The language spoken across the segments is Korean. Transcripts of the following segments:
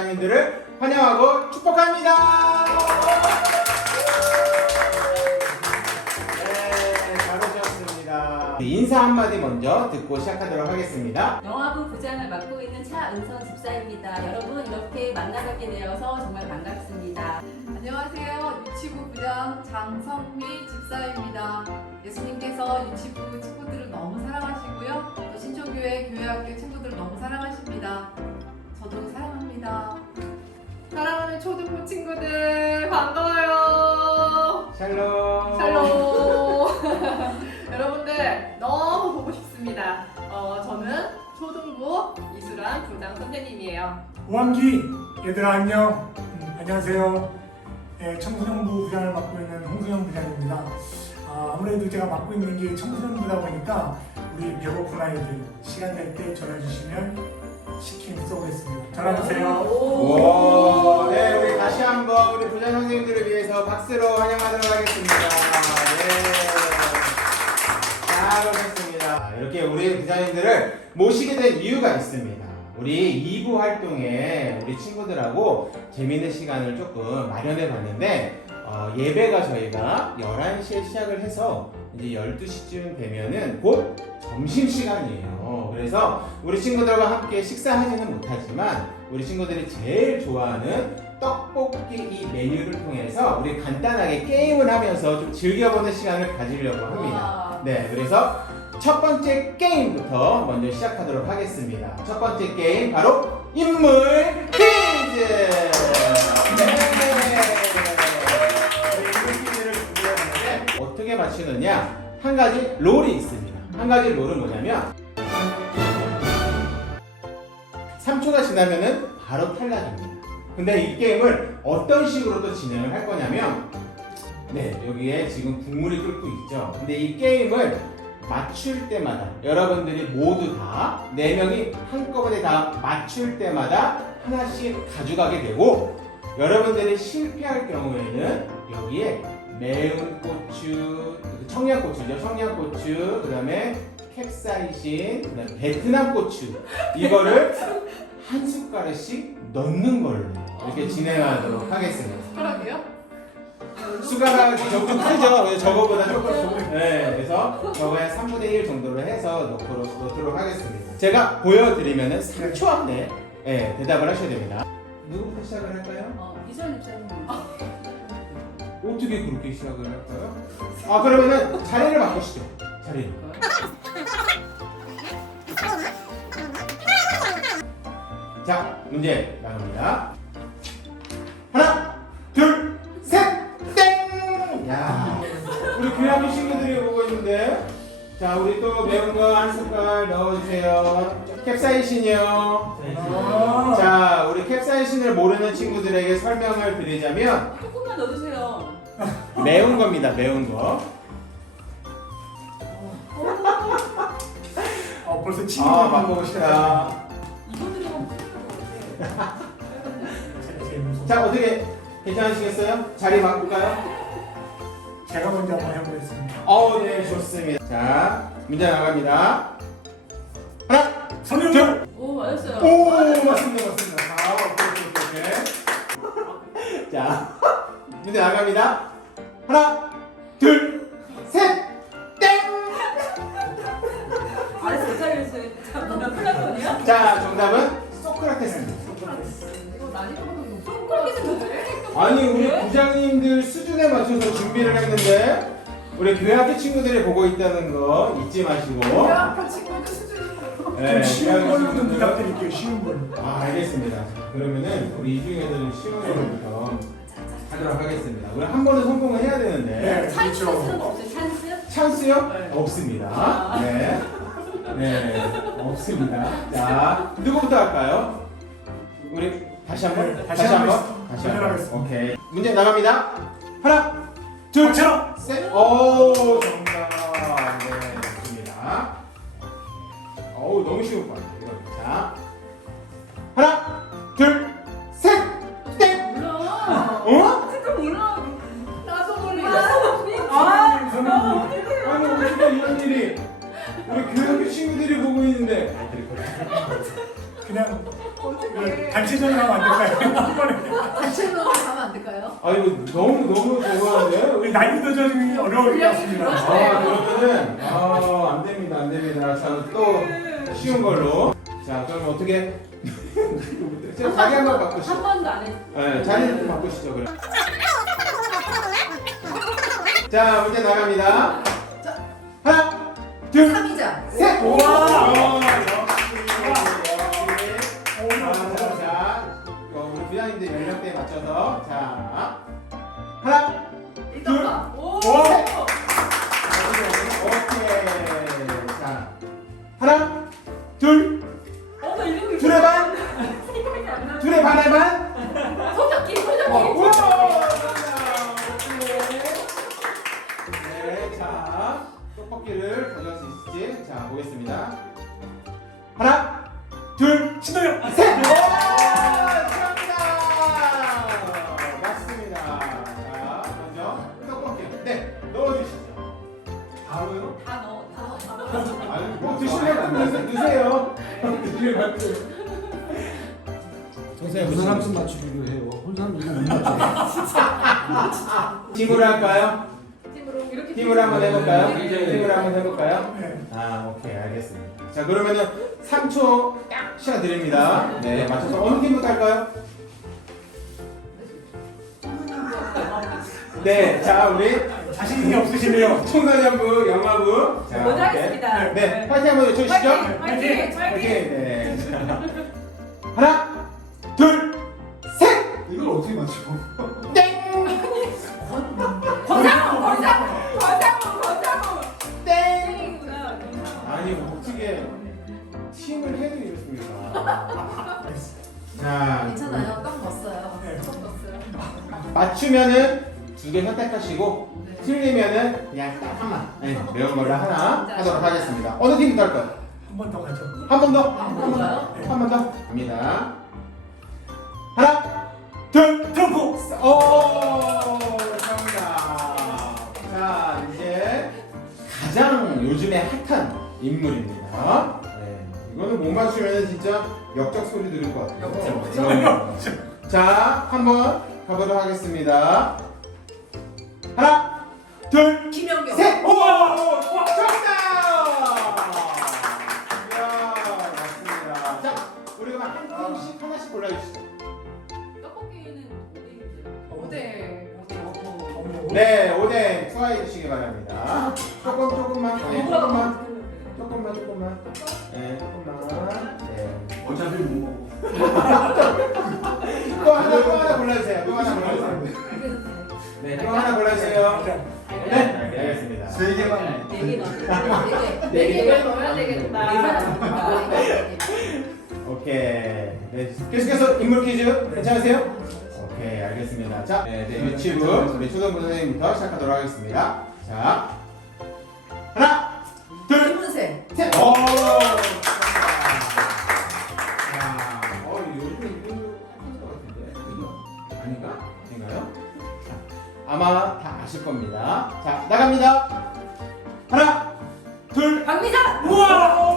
부장님들을 환영하고 축복합니다. 네, 잘 오셨습니다. 인사 한마디 먼저 듣고 시작하도록 하겠습니다. 영화부 부장을 맡고 있는 차은선 집사입니다. 여러분 이렇게 만나뵙게 되어서 정말 반갑습니다. 안녕하세요. 유치부 부장 장성미 집사입니다. 예수님께서 유치부 친구들을 너무 사랑하시고요. 또 신촌교회 교회학교 친구들을 너무 사랑하십니다. 저도 사랑합니다. 사랑하는 초등부 친구들 반가워요. 샬롬. 샬롬. 여러분들 너무 보고 싶습니다. 어, 저는 초등부 이수란 부장 선생님이에요. 오한기 얘들아 안녕 음, 안녕하세요 네, 청소년부 부장을 맡고 있는 홍승영 부장입니다 아, 아무래도 제가 맡고 있는 게 청소년부다 보니까 우리 배고픈 아이들 시간 될 때 전화 주시면 치킨 쏘겠습니다 주세요 오, 네, 우리 다시 한번 우리 부장 선생님들을 위해서 박수로 환영하도록 하겠습니다. 네. 잘 오셨습니다. 이렇게 우리 부장님들을 모시게 된 이유가 있습니다. 우리 2부 활동에 우리 친구들하고 재밌는 시간을 조금 마련해 봤는데, 어, 예배가 저희가 11시에 시작을 해서 이제 12시쯤 되면은 곧 점심시간이에요. 그래서 우리 친구들과 함께 식사하지는 못하지만 우리 친구들이 제일 좋아하는 떡볶이 이 메뉴를 통해서 우리 간단하게 게임을 하면서 좀 즐겨보는 시간을 가지려고 합니다. 와. 네, 그래서 첫 번째 게임부터 먼저 시작하도록 하겠습니다. 첫 번째 게임 바로 인물 퀴즈! 네. 어떻게 맞추느냐? 한 가지 롤이 있습니다. 한 가지 롤은 뭐냐면 3초가 지나면은 바로 탈락입니다. 근데 이 게임을 어떤 식으로 또 진행을 할 거냐면 네, 여기에 지금 국물이 끓고 있죠. 근데 이 게임을 맞출 때마다 여러분들이 모두 다네 명이 한꺼번에 다 맞출 때마다 하나씩 가져가게 되고 여러분들이 실패할 경우에는 여기에 매운 고추, 청양고추죠. 청양고추, 그 다음에 캡사이신, 그 다음에 베트남 고추 이거를 한 숟가락씩 넣는 걸로 이렇게 진행하도록 하겠습니다. 숟가락이요? 숟가락이 조금 크죠? 그래서 저거보다 조금 네, 그래서 저거에 3분의 1 정도로 해서 넣도록, 넣도록 하겠습니다. 제가 보여드리면 3초 안에 네, 대답을 하셔야 됩니다. 누구부터 시작을 할까요? 어, 이수연 집사님. 어떻게 그렇게 시작을 할까요? 아 그러면은 자리를 바꾸시죠. 자리를. 자 문제 나갑니다. 하나, 둘, 셋, 땡! 야, 우리 교양교 친구들이 보고 있는데, 자 우리 또 매운 거 한 숟갈 넣어주세요. 캡사이신이요. 아, 자 우리 캡사이신을 모르는 친구들에게 설명을 드리자면 조금만 넣어주세요. 매운 겁니다. 매운 거. 어, 벌써 침이 아것 싶다. 이거 들으면 큰일 날것 같아. 제가 제일 무서워. 자 어떻게 괜찮으시겠어요? 자리 바꿀까요? 제가 먼저 한번 해보겠습니다 어우 네 좋습니다. 자 문제 나갑니다. 하나, 선영님 오 맞았어요. 오 맞습니다, 맞습니다. 아 오케이 오케이 오케이. 자 문제 나갑니다. 하나, 둘, 셋, 땡. 잘했어요. 잠깐만 플라톤이야? 자 정답은 소크라테스입니다. 이거 난이도가 그렇게 생각해? 아니 우리 부장님들 수준에 맞춰서 준비를 했는데 우리 교회 학교 친구들이 보고 있다는 거 잊지 마시고. 높아요. 친구들 수준이 네, 좀 쉬운 걸로 좀 부탁드릴게요 쉬운 걸로 아 알겠습니다. 자, 그러면은 우리 이 중에서는 쉬운 걸부터 하도록 하겠습니다. 우리 한 번은 성공을 해야 되는데 네 그렇죠 없어요, 찬스? 찬스요? 네. 없습니다. 아. 네, 네 없습니다. 자 누구부터 할까요? 우리 다시 한 번 네, 다시 다시 한번 한번 다시 도전하겠습니다. 한번 오케이 문제 나갑니다. 하나 둘 저처럼 셋. 오 정답. 네 좋습니다. 어우 너무 쉬울 것 같아요. 하면 안 될까요? 한 번에. 단체로 가면 안 될까요? 아 이거 너무 너무 좋아하는데요? 우리 난이도전이 어려울 것 같습니다. 아 그러면은 아안 됩니다 안 됩니다. 자또 쉬운 걸로. 자 그럼 어떻게? 자, 자기 한번 바꾸시죠. 한 번도 안 했. 네, 자리를 좀 바꾸시죠 그럼. 자 문제 나갑니다. 자. 하나, 둘, 삼이자. 셋. 우와. 그 사람 좀 맞추기로 해요. 혼 사람 이거 못 맞춰. 팀으로 할까요? 팀으로 이렇게 팀으로 한번 해볼까요? 네. 팀으로 한번 해볼까요? 네. 아, 오케이, 알겠습니다. 자, 그러면은 3초 딱 시간 드립니다. 네, 맞춰서 어느 팀부터 할까요? 네, 자, 우리 자신이 없으시네요. 청소년부, 영화부. 자, 먼저 네. 하겠습니다. 네, 파이팅 한번 외쳐주시죠. 화이팅! 파이팅! 화이팅! 화이팅! 네. 자, 하나, 선택하시고 네. 틀리면은 그냥 딱 하나 네, 매운 걸로 하나 하도록 하겠습니다. 어느 팀부터 할까요? 한 번 더 가죠. 한 번 더? 안 보여요? 한 번 더? 갑니다. 하나, 둘, 트럼프. 오! 감사합니다. 자, 이제 가장 요즘에 핫한 인물입니다. 네, 이거는 못 맞추면 진짜 역적 소리 들을 것 같아요. 역적, 네. 자, 한번 가보도록 하겠습니다. 하나, 둘, 김연경. 셋! 우와! 정답! 이야, 맞습니다. 자, 우리 그럼 한 팀씩 하나씩 골라주시죠. 떡볶이는. 오대. 오대. 네, 오뎅 투하해 주시기 바랍니다. 조금, 조금만, 네, 조금만, 조금만, 조금만. 네, 조금만. 네. 어차피 못 먹어. 또 하나, 또 하나 골라주세요. 또 하나 골라주세요. 네, 또 하나 골라주세요. 네, 알겠습니다. 세 개만. 네개 넣어. 네 개. 네 개. 네 넣어야 되겠다. 네. 오케이. 네, 계속해서 인물 퀴즈 괜찮으세요? 오케이, 알겠습니다. 자, 네, 네, 유치부 우리 초등부 선생님부터 시작하도록 하겠습니다. 자, 자, 나갑니다. 하나, 둘, 박미선. 우와!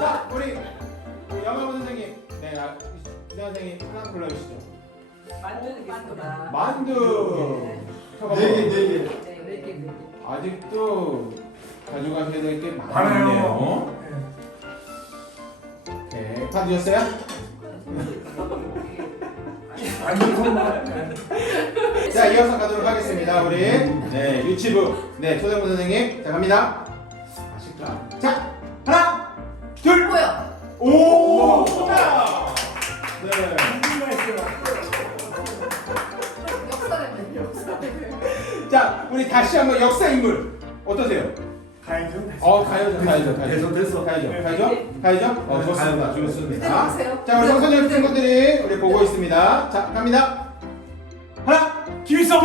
자, 우리 우리 영화부 선생님, 네, 아, 이 선생님 하나 골라주시죠. 만두는 만두다. 만두. 잠깐만. 네 개, 네 개. 네, 네 개, 네 개. 아직도 가져가셔야 될 게 많네요. 많아요. 네. 다 드셨어요? 자, 이어서 가도록 하겠습니다. 우리 네 유치부 네 초등부 선생님, 자 갑니다. 아실까? 자, 하나, 둘, 뭐야? 오, 정답. 네. 역사를 역사를. 자, 우리 다시 한번 역사 인물 어떠세요? 가야죠. 어, 가야죠, 가야죠, 가야죠. 됐어, 됐어. 가야죠, 가야죠, 가야죠. 어, 좋습니다, 좋습니다. 보세요. 자, 우리 청소년 친구들이 우리 보고 있습니다. 자, 갑니다. 하나, 김일성.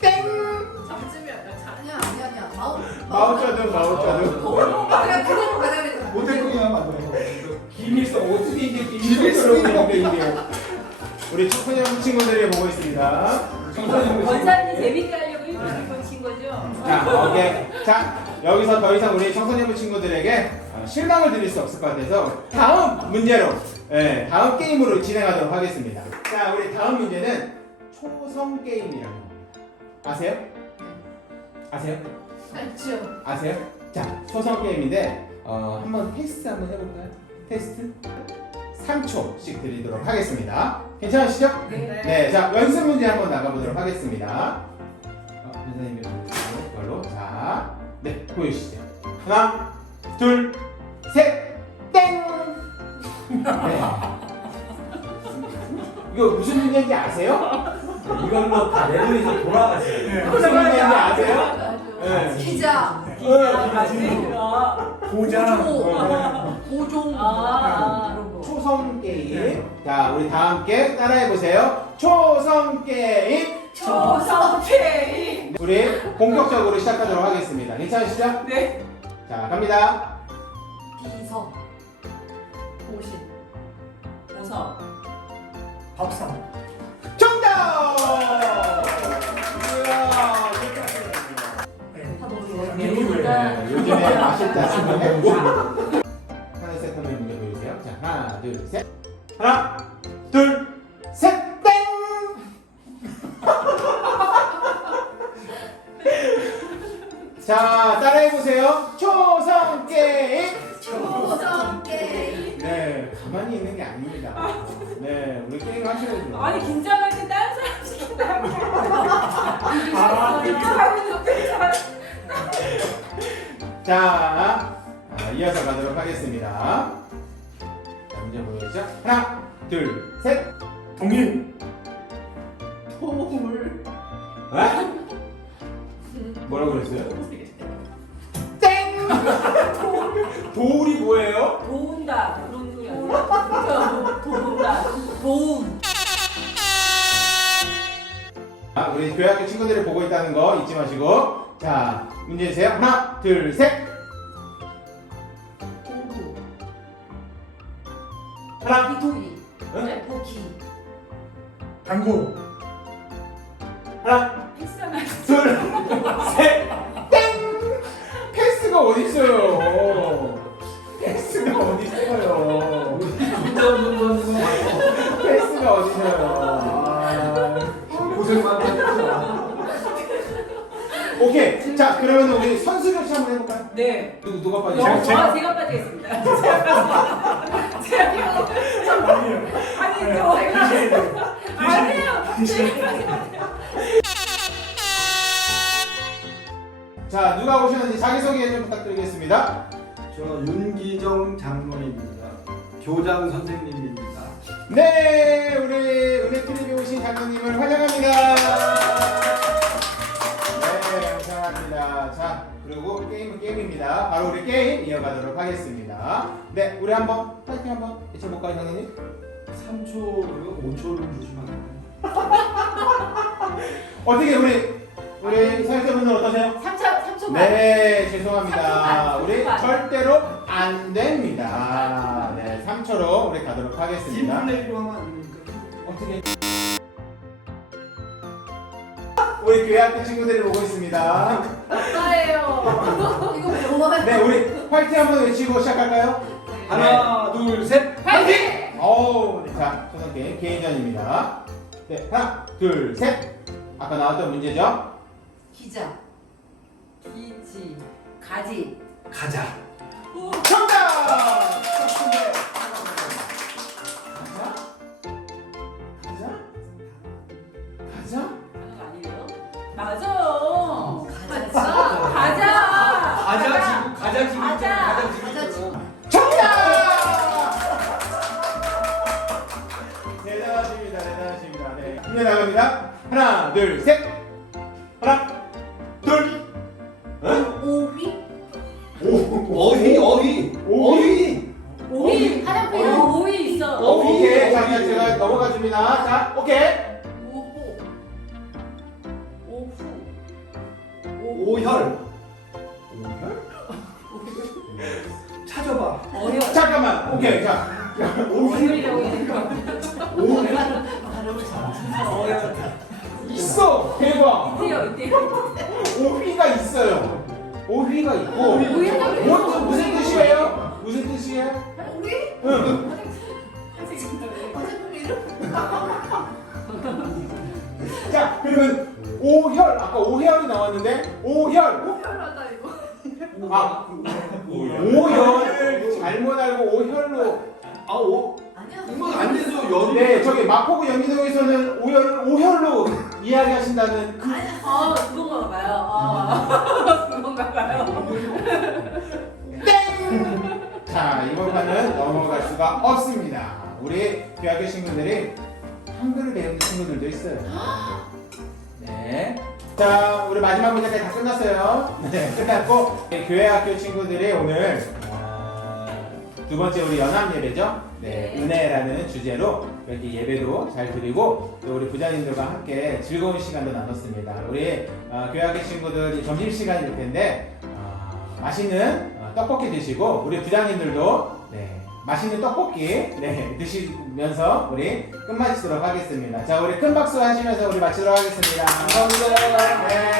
땡. 잡지면 아니야 아니야 아니야. 마우. 마오쩌둥, 마오쩌둥. 그냥 그대로 가야 되잖아. 모델국이 하면 안 돼. 김일성 어떻게 이게 김일성이라고 김일성이라고 이게 우리 청소년 친구들이 보고 있습니다. 원장님 재밌게 하려고 일부러 고친 거죠? 자, 오케이. 자, 여기서 더 이상 우리 청소년부 친구들에게 어, 실망을 드릴 수 없을 것 같아서 다음 문제로, 예, 다음 게임으로 진행하도록 하겠습니다. 자, 우리 다음 문제는 초성 게임이라는 겁니다. 아세요? 아세요? 알죠. 아세요? 자, 초성 게임인데 어, 한번 테스트 한번 해볼까요? 테스트? 3초씩 드리도록 하겠습니다. 괜찮으시죠? 네. 네, 자 연습 문제 한번 나가보도록 하겠습니다. 어, 선생님이. 이걸로 자, 네 보여주시죠. 하나, 둘, 셋, 땡. 네. 이거 무슨 문제인지 아세요? 이걸로 다 내부에서 돌아가세요. 네. 무슨 문제인지 아세요? 네. 기자. 아, 보자. 어, 보종. 아, 그런 거. 초성 게임. 자, 우리 다 함께 따라해 보세요. 초성 게임. 초성페이. 우리 본격적으로 시작하도록 하겠습니다. 괜찮으시죠? 네. 자, 갑니다. 비서. 보신. 보석. 밥상. 정답! 이야, 좋다. 네. 다 너무 네. 좋아요. 네, 요즘에 하 하나, 둘, 셋. 하나, 둘, 셋, 땡! 자, 따라해 보세요. 초성 게임. 초성 게임. 네, 가만히 있는 게 아닙니다. 네, 우리 게임 하시는 아니 긴장할 때 다른 사람 시킨다고. 아. 자, 아, 이어서 가도록 하겠습니다. 보여주죠. 하나, 둘, 셋. 동일. 도울. 에? 뭐라고 그랬어요? 땡! 도울이 뭐예요? 도운다 그런 소리 아니야? 도운다. 도움. 아, 우리 교회학교 친구들이 보고 있다는 거 잊지 마시고. 자, 문제 주세요. 하나, 둘, 셋. 하나, 기토리. 응? 보기. 당구. 하나, 패스하면 둘, 셋, 땡! 패스가 어딨어요? 자, 그러면 우리 선수 교체 한번 해볼까요? 네. 누구, 누가 어, 빠지죠? 제가- 아, 제가 빠지겠습니다. 제가 아니에요. 아니 네, 저 대신해야 돼요. 아니에요. 대신. 자, 누가 오셨는지 자기소개 좀 부탁드리겠습니다. 저 윤기정 장로입니다. 교장 선생님입니다. 네, 우리 은혜TV에 오신 장로님을 환영합니다. 네, 감사합니다. 자, 그리고 게임은 게임입니다. 바로 우리 게임 이어가도록 하겠습니다. 네, 우리 한번 파이팅 한번 외쳐볼까요, 장로님? 3초 그리고 5초를 주시면 안 돼요. 어떻게 우리 우리 사회자분들 어떠세요? 3초 3초만. 네, 죄송합니다. 우리. 절대로 안 됩니다. 네, 3초로 우리 가도록 하겠습니다. 팀플레이로 하면 안 됩니까? 어떻게? 우리 교회 학교 친구들이 보고 있습니다. 아빠예요. 이거 뭐야? 네, 우리 화이팅 한번 외치고 시작할까요? 하나, 둘, 셋. 화이팅! 어우, 네, 자, 초성 게임 개인전입니다. 네, 하나, 둘, 셋. 아까 나왔던 문제죠? 기자. 기지. 가지. 가자. 정답! 하나, 둘, 셋. 하나, 둘, 응? 오휘. 오, 어휘, 어휘, 어휘. 오이 하얀 어, 오이 있어. 어, 오케이. 자, 그냥 제가 넘어가 줍니다. 자, 오케이. 오호. 오후. 오혈. 찾아봐. 어려. 잠깐만. 오케이. 자, 오열이라고 해야 될것 같아. 발음을 잘. 어려. 있어. 대박. 오휘가 있어요. 오휘가 있고. 오휘가 무슨 무슨 뜻이에요? 무슨 뜻이에요? 응? 자 그러면 오혈 아까 오혈이 나왔는데 오혈. 아 오혈을 잘못 알고 오혈로. 아, 오, 이건 안 되죠. 연이. 네 저기 마포구 연기동에서는 오혈을 오혈로 이야기하신다는 그 아, 그건가 봐요. 아, 그건가 봐요. 땡! 자 이번 판은 넘어갈 수가 없습니다 우리 교학교 친구들이 한글을 배우는 친구들도 있어요 네. 자 우리 마지막 문제까지 다 끝났어요 네 끝났고 네, 교회 학교 친구들이 오늘 어, 두 번째 우리 연합 예배죠 네 네. 은혜라는 주제로 이렇게 예배도 잘 드리고 또 우리 부장님들과 함께 즐거운 시간도 나눴습니다 우리 어, 교회학교 친구들 점심 시간일 텐데 어, 맛있는 어, 떡볶이 드시고 우리 부장님들도 네, 맛있는 떡볶이 네, 드시면서 우리 끝마치도록 하겠습니다. 자, 우리 큰 박수 하시면서 우리 마치도록 하겠습니다. 감사합니다. 네.